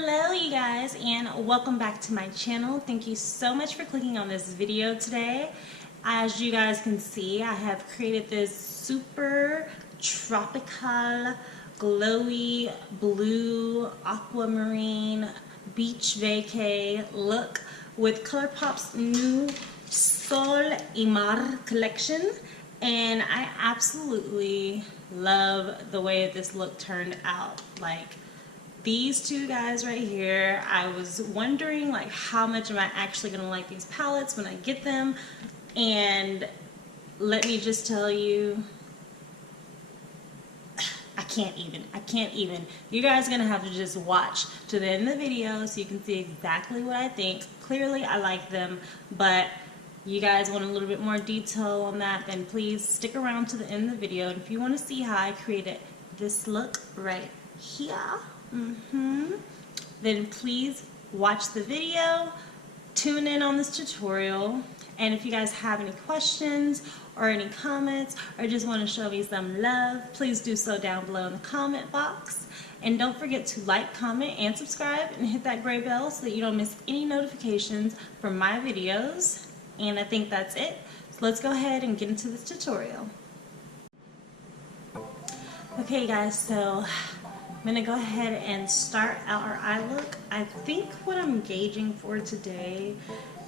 Hello you guys, and welcome back to my channel. Thank you so much for clicking on this video today. As you guys can see, I have created this super tropical glowy blue aquamarine beach vacay look with Colourpop's new Sol y Mar collection, and I absolutely love the way this look turned out. Like, these two guys right here, I was wondering like how much am I actually gonna like these palettes when I get them, and let me just tell you, I can't even. You guys are gonna have to just watch to the end of the video so you can see exactly what I think. Clearly I like them, but you guys want a little bit more detail on that, then please stick around to the end of the video. And if you want to see how I created this look right here, then please watch the video, tune in on this tutorial, and if you guys have any questions or any comments or just want to show me some love, please do so down below in the comment box. And don't forget to like, comment, and subscribe, and hit that gray bell so that you don't miss any notifications from my videos. And I think that's it. So let's go ahead and get into this tutorial. Okay guys, so I'm going to go ahead and start out our eye look. I think what I'm gauging for today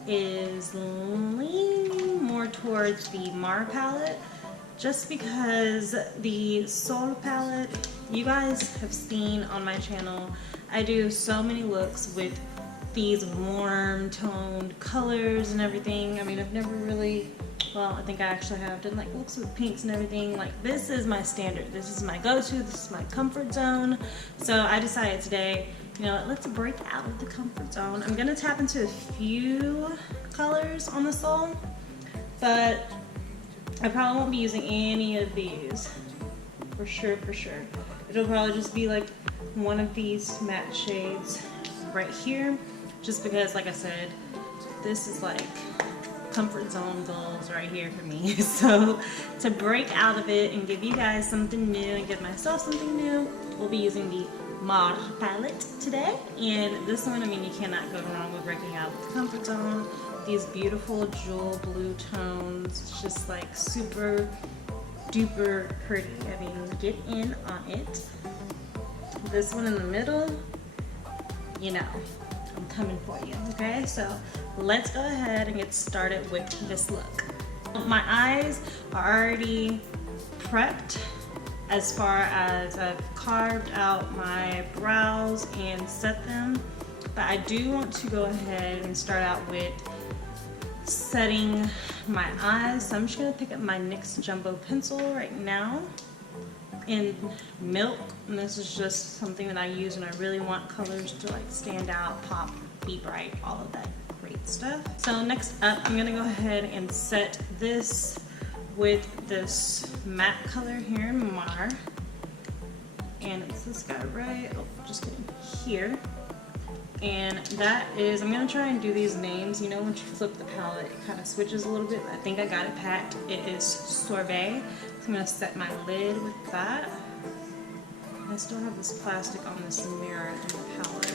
is leaning more towards the Mar palette, just because the Sol palette, you guys have seen on my channel, I do so many looks with these warm toned colors and everything. I mean, I've never really, well, I think I actually have done like looks with pinks and everything. Like, this is my standard, this is my go-to, this is my comfort zone. So I decided today, you know, let's break out of the comfort zone. I'm gonna tap into a few colors on the Sol, but I probably won't be using any of these for sure. It'll probably just be like one of these matte shades right here, just because, like I said, this is like comfort zone goals right here for me. So to break out of it and give you guys something new and give myself something new, we'll be using the Mar palette today. And this one, I mean, you cannot go wrong with breaking out of the comfort zone. These beautiful jewel blue tones, it's just like super duper pretty. I mean, get in on it. This one in the middle, you know, I'm coming for you. Okay, so let's go ahead and get started with this look. My eyes are already prepped as far as I've carved out my brows and set them, but I do want to go ahead and start out with setting my eyes. So I'm just gonna pick up my NYX Jumbo pencil right now in Milk, and this is just something that I use when I really want colors to like stand out, pop, be bright, all of that great stuff. So next up, I'm gonna go ahead and set this with this matte color here in Mar, and it's this guy right, oh, just kidding, here. And that is, I'm gonna try and do these names. You know, once you flip the palette, it kind of switches a little bit. I think I got it packed. It is Sorbet. So I'm gonna set my lid with that. I still have this plastic on this mirror in the palette.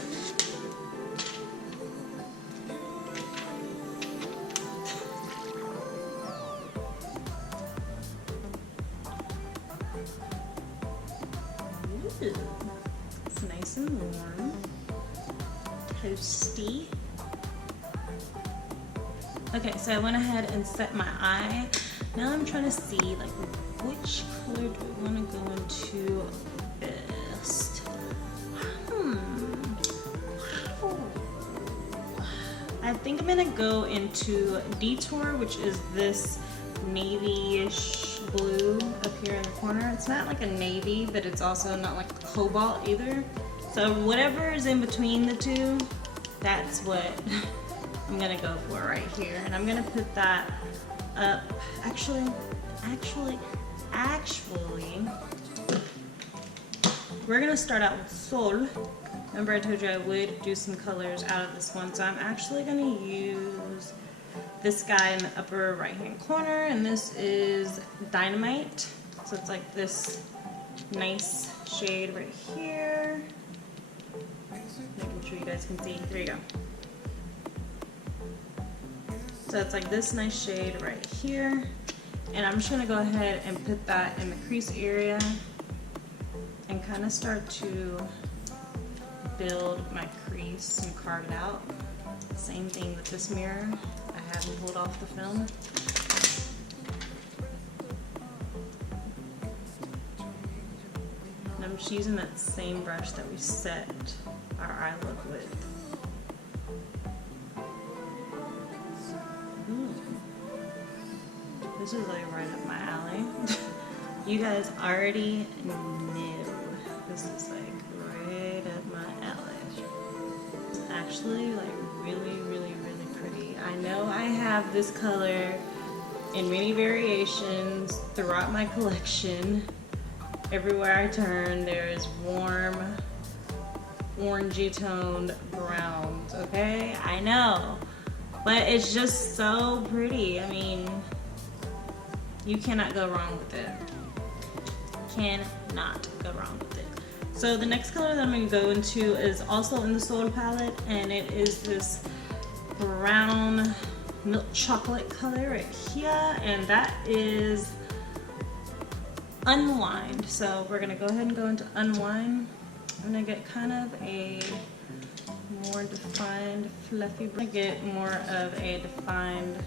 Ooh, it's nice and warm. Toasty. Okay, so I went ahead and set my eye. Now I'm trying to see like which color do I want to go into best. I think I'm gonna go into Detour, which is this navy-ish blue up here in the corner. It's not like a navy, but it's also not like cobalt either. So whatever is in between the two, that's what I'm gonna go for right here. And I'm gonna put that up. Actually, we're gonna start out with Sol. Remember I told you I would do some colors out of this one. So I'm actually gonna use this guy in the upper right hand corner, and this is Dynamite. So it's like this nice shade right here. Making sure sure you guys can see. There you go. So it's like this nice shade right here. And I'm just gonna go ahead and put that in the crease area and kind of start to build my crease and carve it out. Same thing with this mirror. I haven't pulled off the film. And I'm just using that same brush that we set our eye look with. This is like right up my alley. You guys already knew. This is like right up my alley. It's actually like really, really, really pretty. I know I have this color in many variations throughout my collection. Everywhere I turn, there is warm, orangey toned browns, okay? I know, but it's just so pretty. I mean, you cannot go wrong with it. Cannot go wrong with it. So the next color that I'm going to go into is also in the Soul palette, and it is this brown milk chocolate color right here, and that is Unwind. So we're going to go ahead and go into Unwind. I'm going to get kind of a more defined fluffy brush. I'm going to get more of a defined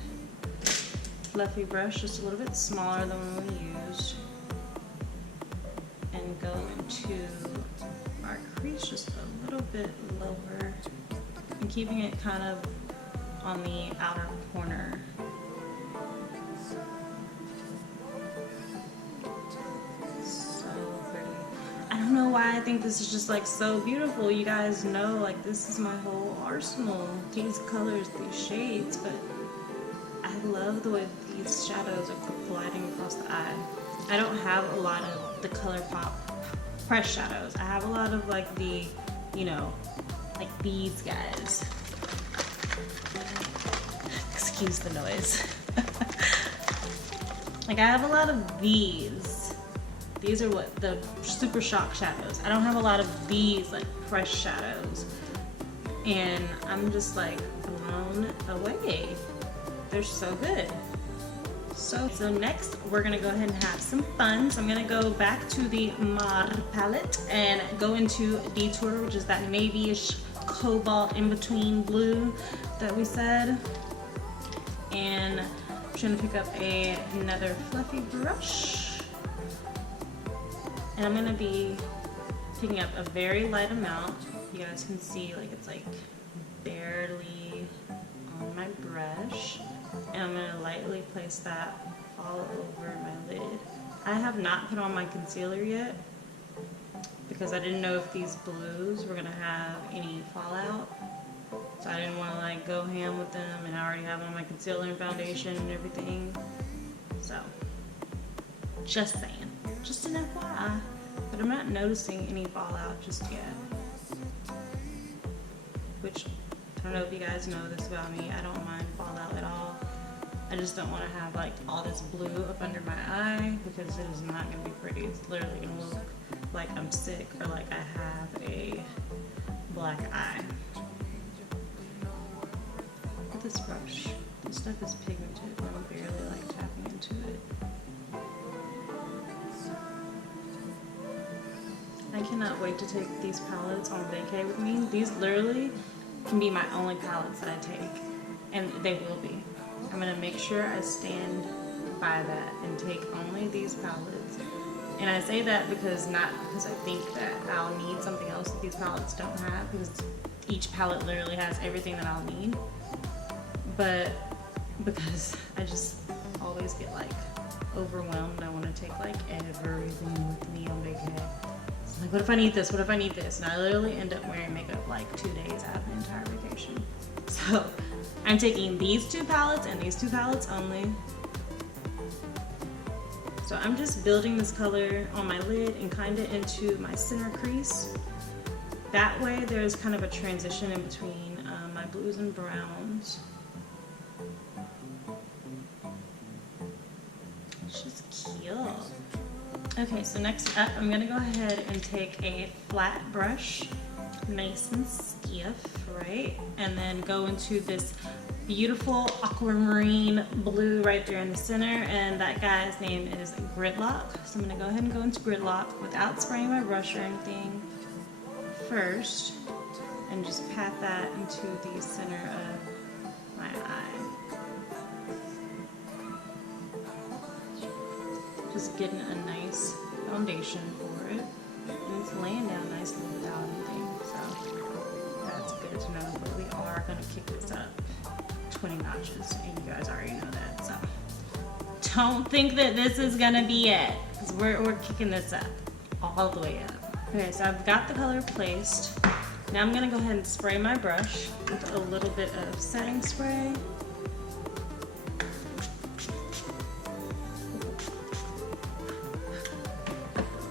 fluffy brush, just a little bit smaller than one we used, and go into our crease just a little bit lower and keeping it kind of on the outer corner. So pretty. I don't know why I think this is just like so beautiful. You guys know, like, this is my whole arsenal, these colors, these shades, but I love the way these shadows are gliding across the eye. I don't have a lot of the Colourpop press shadows. I have a lot of like the, you know, like these guys. Excuse the noise. Like I have a lot of these. These are what the super shock shadows. I don't have a lot of these like press shadows. And I'm just like blown away. They're so good. So next we're gonna go ahead and have some fun. So I'm gonna go back to the Mar palette and go into Detour, which is that navy-ish cobalt in between blue that we said. And I'm trying to pick up another fluffy brush. And I'm gonna be picking up a very light amount. You guys can see like it's like barely on my brush. And I'm going to lightly place that all over my lid. I have not put on my concealer yet because I didn't know if these blues were going to have any fallout. So I didn't want to like go ham with them, and I already have on my concealer and foundation and everything. So, just saying. Just an FYI. But I'm not noticing any fallout just yet. Which, I don't know if you guys know this about me. I don't mind fallout at all. I just don't want to have like all this blue up under my eye because it is not going to be pretty. It's literally going to look like I'm sick or like I have a black eye. Look at this brush. This stuff is pigmented. I'm barely like tapping into it. I cannot wait to take these palettes on vacay with me. These literally can be my only palettes that I take, and they will be. I'm going to make sure I stand by that and take only these palettes. And I say that not because I think that I'll need something else that these palettes don't have, because each palette literally has everything that I'll need, but because I just always get like overwhelmed. I want to take like everything with me on vacay. So like, what if I need this? What if I need this? And I literally end up wearing makeup like 2 days out of the entire vacation. So I'm taking these two palettes and these two palettes only. So I'm just building this color on my lid and kind of into my center crease. That way there's kind of a transition in between my blues and browns. It's just cute. Okay, so next up I'm gonna go ahead and take a flat brush, nice and stiff. right? And then go into this beautiful aquamarine blue right there in the center, and that guy's name is Gridlock. So I'm gonna go ahead and go into Gridlock without spraying my brush or anything first, and just pat that into the center of my eye. Just getting a nice foundation for it. And it's laying down nicely without anything, so that's good to know. But we are gonna kick this up 20 notches, and you guys already know that, so don't think that this is gonna be it, because we're kicking this up all the way up. Okay, so I've got the color placed. Now I'm gonna go ahead and spray my brush with a little bit of setting spray.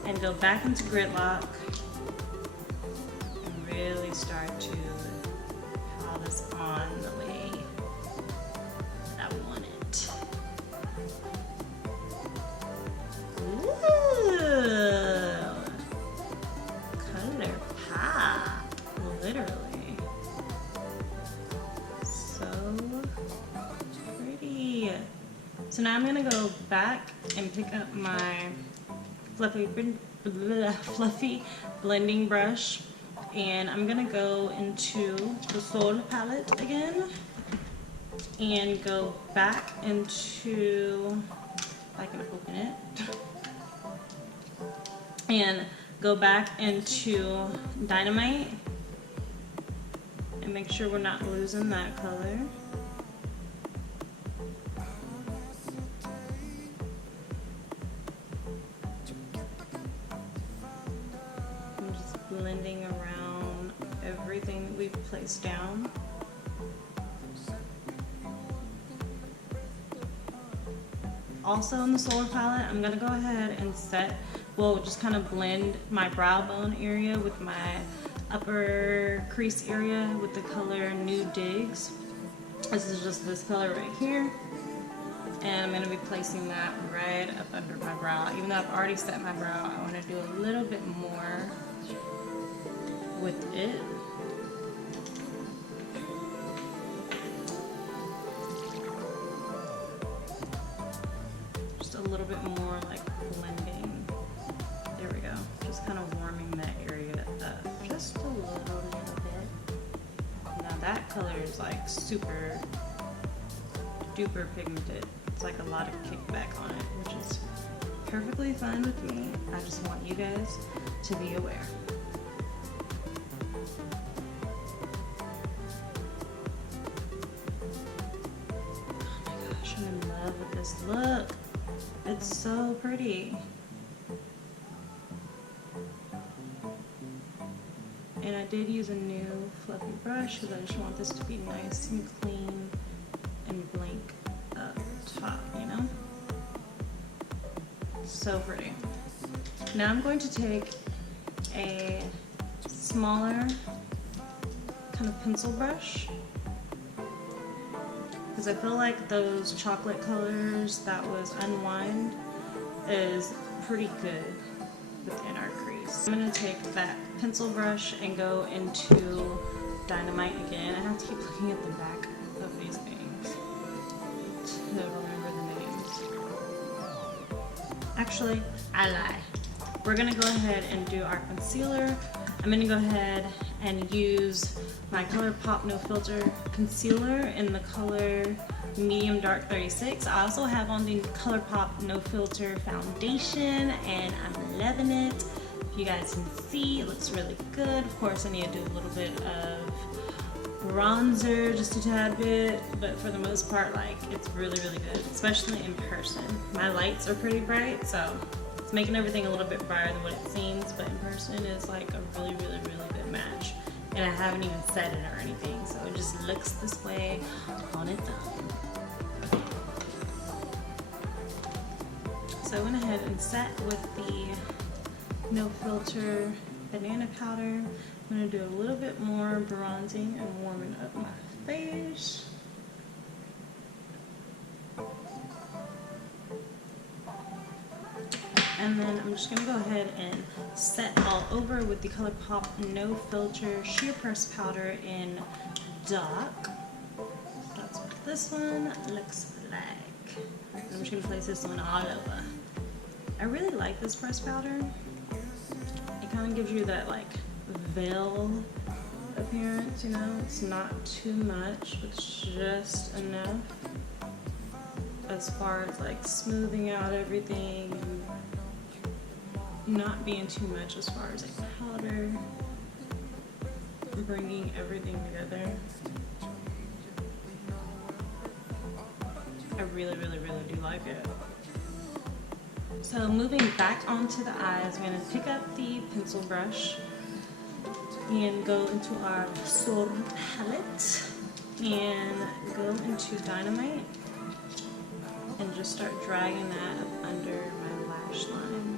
And go back into Gridlock and really start to pile this on the way that I want it. Ooh, Colourpop, literally. So pretty. So now I'm gonna go back and pick up my fluffy blending brush, and I'm gonna go into the Soul palette again and go back into, if I can open it, and go back into Dynamite and make sure we're not losing that color. Blending around everything that we've placed down. Also in the Solar palette, I'm gonna go ahead and just kind of blend my brow bone area with my upper crease area with the color New Digs. This is just this color right here. And I'm gonna be placing that right up under my brow. Even though I've already set my brow, I wanna do a little bit more with it. Just a little bit more like blending. There we go. Just kind of warming that area up just a little bit. Now that color is like super duper pigmented. It's like a lot of kickback on it, which is perfectly fine with me. I just want you guys to be aware. Look, it's so pretty. And I did use a new fluffy brush because I just want this to be nice and clean and blank up top, you know? So pretty. Now I'm going to take a smaller kind of pencil brush, because I feel like those chocolate colors that was unwind is pretty good within our crease. I'm gonna take that pencil brush and go into Dynamite again. I have to keep looking at the back of these things to remember the names. Actually, I lie. We're gonna go ahead and do our concealer. I'm gonna go ahead and use my Colourpop No Filter Concealer in the color Medium Dark 36. I also have on the Colourpop No Filter Foundation, and I'm loving it. If you guys can see, it looks really good. Of course, I need to do a little bit of bronzer, just a tad bit, but for the most part, like, it's really, really good, especially in person. My lights are pretty bright, so it's making everything a little bit brighter than what it seems, but in person it's like a really, really, really good match. And I haven't even set it or anything, so it just looks this way on its own. So I went ahead and set with the No Filter Banana Powder. I'm gonna do a little bit more bronzing and warming up my face. And then then I'm just gonna go ahead and set all over with the Colourpop No Filter Sheer Press Powder in Dark. That's what this one looks like. And I'm just gonna place this one all over. I really like this press powder. It kind of gives you that like veil appearance, you know? It's not too much, but it's just enough as far as like smoothing out everything and not being too much as far as like powder, bringing everything together. I really do like it. So moving back onto the eyes, I'm going to pick up the pencil brush and go into our Soul palette and go into Dynamite and just start dragging that up under my lash line.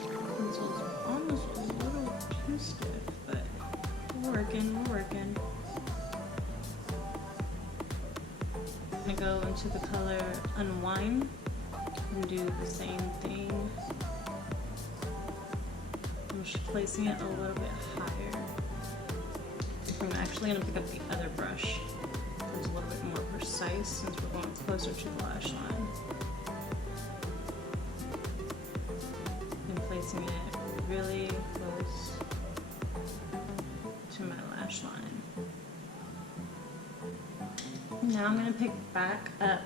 The pencil's almost a little too stiff, but we're working. I'm going to go into the color Unwind and do the same thing. I'm just placing it a little bit higher. I'm actually going to pick up the other brush. It's a little bit more precise since we're going closer to the lash line. I'm placing it really close to my lash line. Now I'm going to pick back up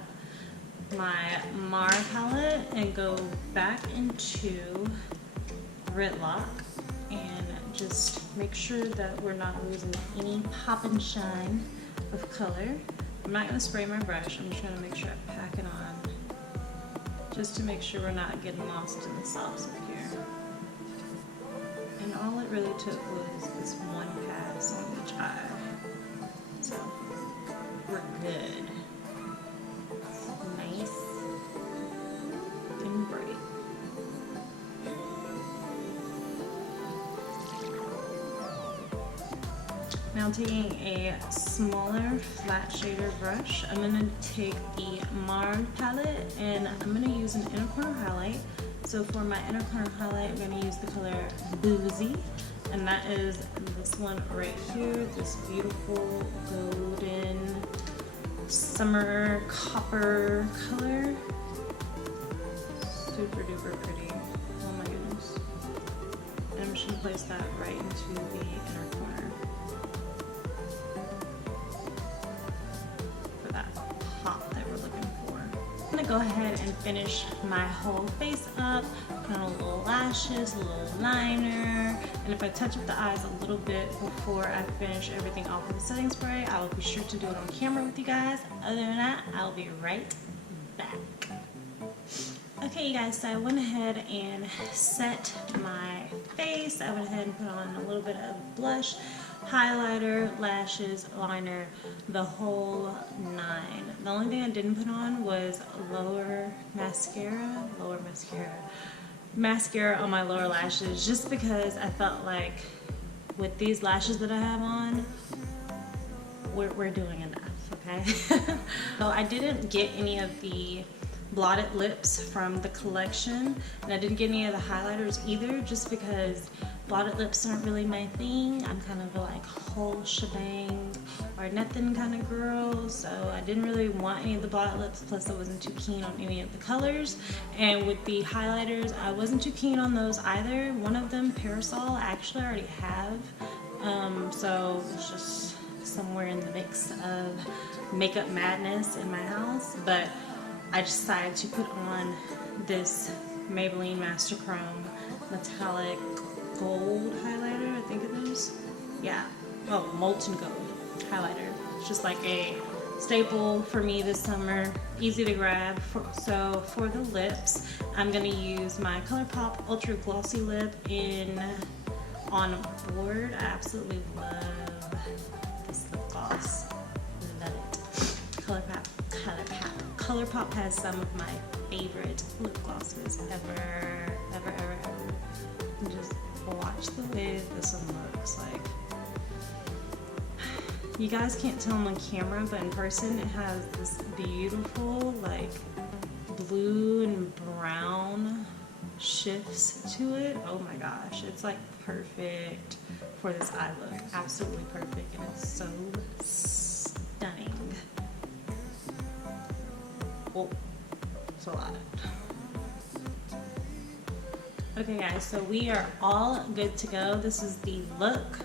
my Mar palette and go back into Gridlock and just make sure that we're not losing any pop and shine of color. I'm not going to spray my brush, I'm just going to make sure I pack it on just to make sure we're not getting lost in the sauce up here. And all it really took was this one pass on each eye. So we're good. Nice and bright. Now taking a smaller flat shader brush, I'm going to take the Marn palette and I'm going to use an inner corner highlight. So for my inner corner highlight, I'm going to use the color Boozy, and that is this one right here, this beautiful golden summer copper color. Super duper pretty. Oh my goodness. And I'm just going to place that right into the inner corner for that pop that we're looking for. I'm going to go ahead and finish my whole face up, put on a little lashes, a little liner, and if I touch up the eyes a little bit before I finish everything off with the setting spray, I will be sure to do it on camera with you guys. Other than that, I'll be right back. Okay, you guys, so I went ahead and set my face. I went ahead and put on a little bit of blush, highlighter, lashes, liner, the whole nine. The only thing I didn't put on was lower mascara on my lower lashes, just because I felt like with these lashes that I have on, we're doing enough, okay? So I didn't get any of the blotted lips from the collection, and I didn't get any of the highlighters either, just because blotted lips aren't really my thing. I'm kind of a like whole shebang or nothing kind of girl, so I didn't really want any of the blotted lips, plus I wasn't too keen on any of the colors. And with the highlighters, I wasn't too keen on those either. One of them, Parasol, I actually already have, so it's just somewhere in the mix of makeup madness in my house. But I decided to put on this Maybelline Master Chrome Metallic Gold highlighter, I think it is. Yeah, oh, Molten Gold highlighter. It's just like a staple for me this summer, easy to grab. So for the lips, I'm gonna use my Colourpop Ultra Glossy Lip in On Board. I absolutely love this lip gloss. Love it. Colourpop has some of my favorite lip glosses ever. And just watch the way this one looks like. You guys can't tell them on camera, but in person it has this beautiful like blue and brown shifts to it. Oh my gosh, it's like perfect for this eye look. Absolutely perfect, and it's so stunning. Oh, it's a lot. Okay guys, so we are all good to go. This is the look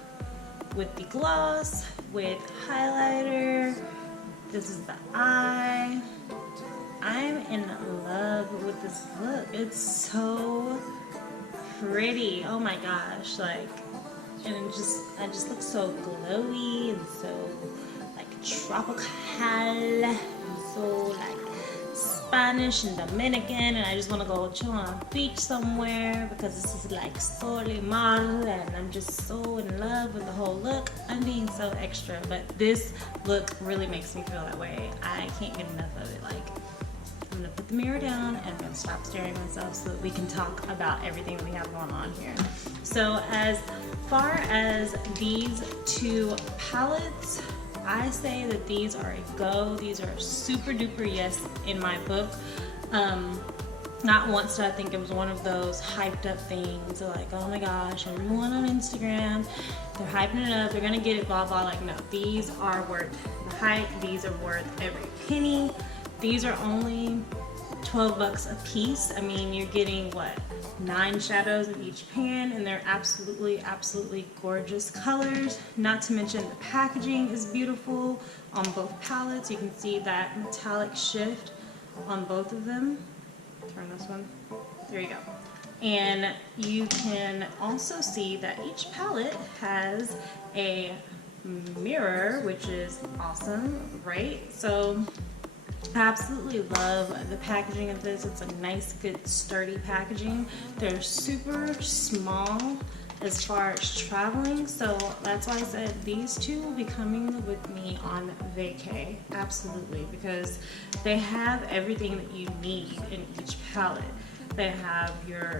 with the gloss, with highlighter. This is the eye. I'm in love with this look. It's so pretty. Oh my gosh, like, and I just look so glowy and so like tropical and so like Spanish and Dominican, and I just want to go chill on a beach somewhere because this is like sol y mar, and I'm just so in love with the whole look. I'm being so extra, but this look really makes me feel that way. I can't get enough of it. Like, I'm gonna put the mirror down and I'm gonna stop staring at myself so that we can talk about everything that we have going on here. So as far as these two palettes, I say that these are a go. These are super duper yes in my book. Not once did I think it was one of those hyped up things like, oh my gosh, everyone on Instagram, they're hyping it up, they're gonna get it, blah blah. Like, no, these are worth the hype. These are worth every penny. These are only 12 bucks a piece. I mean, you're getting what, 9 shadows in each pan, and they're absolutely gorgeous colors. Not to mention the packaging is beautiful on both palettes. You can see that metallic shift on both of them. Turn this one. There you go. And you can also see that each palette has a mirror, which is awesome, right? So I absolutely love the packaging of this. It's a nice, good, sturdy packaging. They're super small as far as traveling, so that's why I said these two will be coming with me on vacay. Absolutely, because they have everything that you need in each palette. They have your,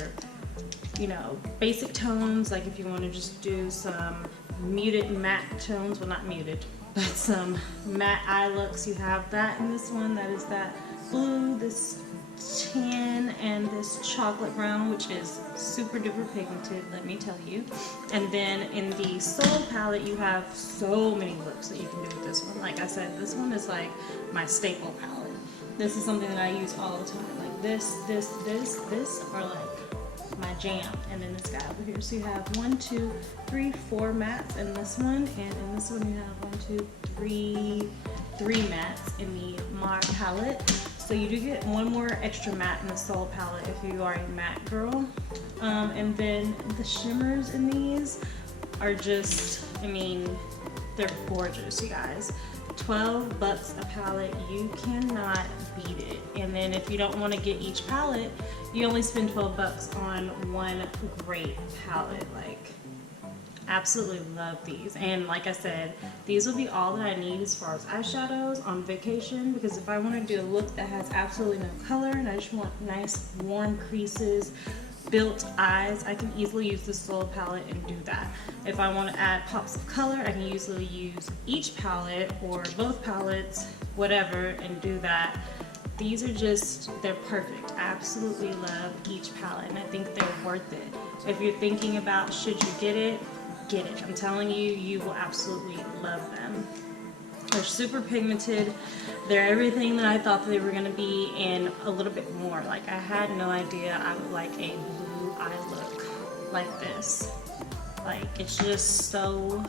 you know, basic tones, like if you want to just do some muted matte tones, well, not muted, but some matte eye looks, you have that in this one. That is that blue, this tan, and this chocolate brown, which is super duper pigmented, let me tell you. And then in the Soul palette, you have so many looks that you can do with this one. Like I said, this one is like my staple palette. This is something that I use all the time. Like this are like my jam. And then this guy over here. So you have 1, 2, 3, 4 mattes in this one, and in this one you have 1, 2, 3 mattes in the Mar palette. So you do get one more extra matte in the Soul palette if you are a matte girl. And then the shimmers in these are just, I mean, they're gorgeous, you guys. 12 bucks a palette, you cannot beat it. And then if you don't want to get each palette, you only spend 12 bucks on one great palette. Like, absolutely love these. And like I said, these will be all that I need as far as eyeshadows on vacation, because if I want to do a look that has absolutely no color and I just want nice warm creases, built eyes, I can easily use the Soul palette and do that. If I want to add pops of color, I can easily use each palette or both palettes, whatever, and do that. These are just, they're perfect. I absolutely love each palette, and I think they're worth it. If you're thinking about should you get it, get it. I'm telling you, you will absolutely love them. They're super pigmented. They're everything that I thought they were going to be, and a little bit more. Like, I had no idea I would like a blue eye look like this. Like, it's just so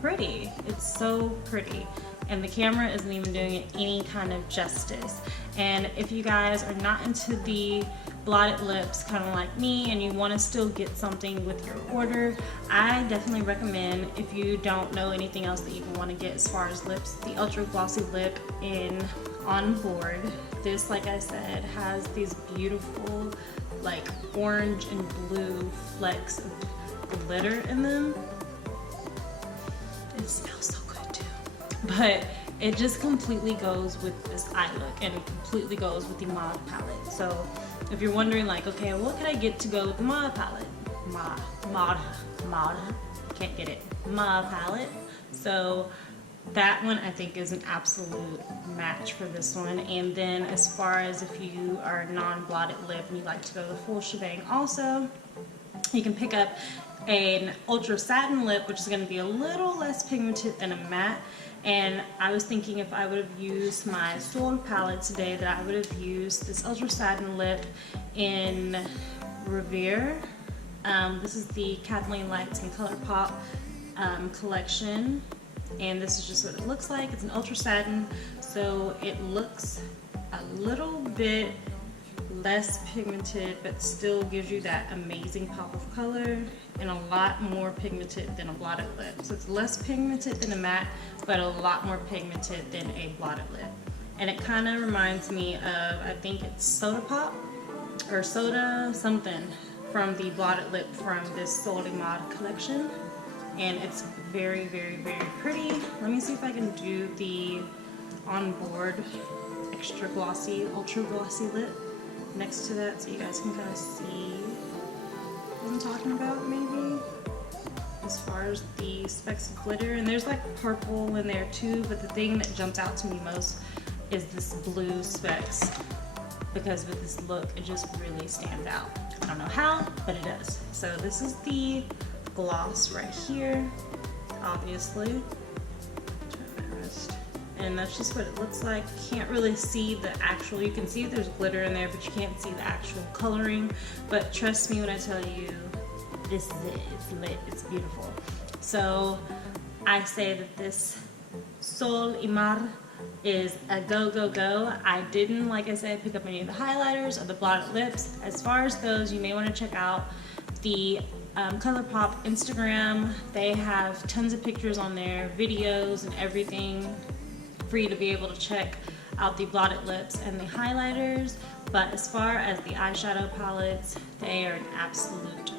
pretty. It's so pretty. And the camera isn't even doing it any kind of justice. And if you guys are not into the blotted lips, kind of like me, and you want to still get something with your order, I definitely recommend, if you don't know anything else that you want to get as far as lips, the Ultra Glossy Lip in On Board. This, like I said, has these beautiful like orange and blue flecks of glitter in them. It smells so good too. But it just completely goes with this eye look, and it completely goes with the Mauve palette. So if you're wondering, like, okay, what can I get to go with the Mauve palette? Mauve, can't get it. Mauve palette. So that one I think is an absolute match for this one. And then as far as if you are a non-blotted lip and you like to go the full shebang also, you can pick up an ultra satin lip, which is going to be a little less pigmented than a matte. And I was thinking if I would have used my Sol palette today, that I would have used this ultra satin lip in Revere. This is the Kathleen Lights and Colourpop collection, and this is just what it looks like. It's an ultra satin, so it looks a little bit less pigmented, but still gives you that amazing pop of color, and a lot more pigmented than a blotted lip. So it's less pigmented than a matte, but a lot more pigmented than a blotted lip. And it kind of reminds me of, I think it's Soda Pop or Soda something from the blotted lip from this Sol Imad collection. And it's very, very, very pretty. Let me see if I can do the on-board extra glossy, ultra glossy lip next to that so you guys can kind of see what I'm talking about, maybe, as far as the specks of glitter. And there's like purple in there too, but the thing that jumps out to me most is this blue specks, because with this look it just really stands out. I don't know how, but it does. So this is the gloss right here, obviously. And that's just what it looks like. You can't really see the actual, you can see there's glitter in there, but you can't see the actual coloring. But trust me when I tell you, this is it. It's lit, it's beautiful. So I say that this Sol Imad is a go, go, go. I didn't, like I said, pick up any of the highlighters or the blotted lips. As far as those, you may want to check out the Colourpop Instagram. They have tons of pictures on there, videos and everything for you to be able to check out the blotted lips and the highlighters. But as far as the eyeshadow palettes, they are an absolute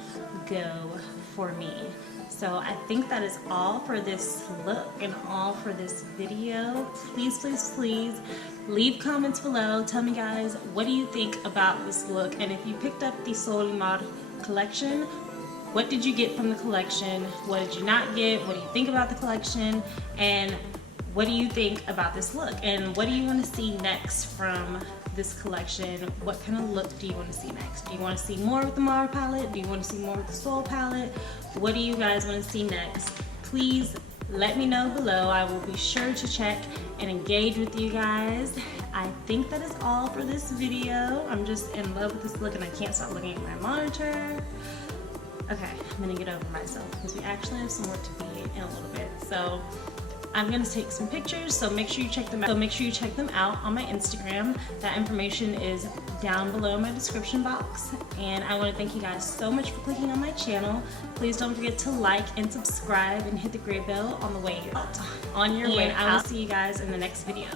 go for me. So I think that is all for this look and all for this video. Please, please, please leave comments below. Tell me, guys, what do you think about this look? And if you picked up the Sol Imad collection, what did you get from the collection? What did you not get? What do you think about the collection? And what do you think about this look? And what do you want to see next from this collection? What kind of look do you want to see next? Do you want to see more with the Mara palette? Do you want to see more with the Sol palette? What do you guys want to see next? Please let me know below. I will be sure to check and engage with you guys. I think that is all for this video. I'm just in love with this look and I can't stop looking at my monitor. Okay, I'm gonna get over myself because we actually have some work to be in a little bit. So I'm gonna take some pictures, so make sure you check them out. On my Instagram. That information is down below in my description box. And I want to thank you guys so much for clicking on my channel. Please don't forget to like and subscribe and hit the gray bell on the way out. On your way out. I will see you guys in the next video.